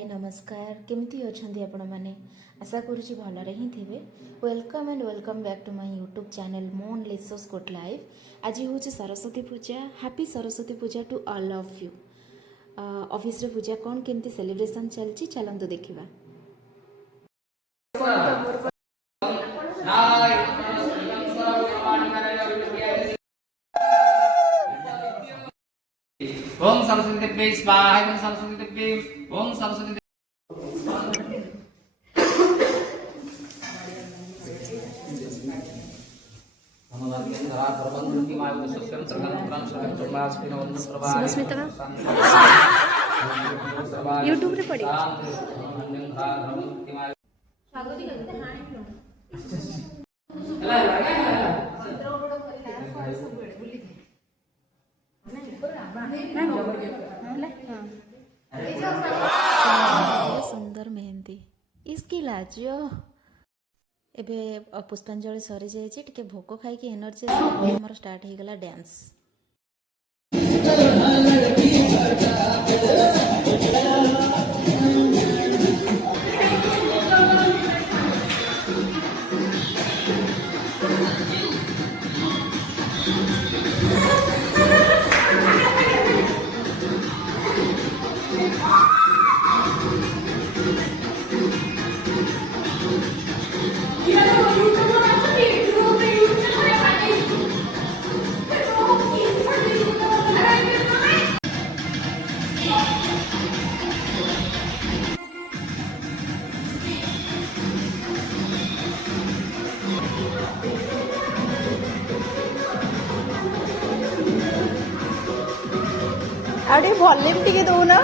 हाय नमस्कार केमती अच्छा आपण मैंने आशा करुँच भलरे ही थे। Welcome and welcome back to my YouTube channel मोन लिसोस कोट लाइफ। आज हूँ Saraswati Puja. Happy Saraswati Puja to all of you. Office रे पूजा कौन केमती सेलिब्रेशन चलती चलतु देखा। ओम सरस्वती देवी स्वाहा। ओम सरस्वती देवी। ओम सरस्वती यूट्यूब रे पड़ी सुंदर मेहंदी इसकी लाजियो एबे पुष्पांजलि सरी जाइए टिके भोग खाई एनर्जी आमर स्टार्ट हो गला डांस। आड़े वॉल्यूम टिके दो ना।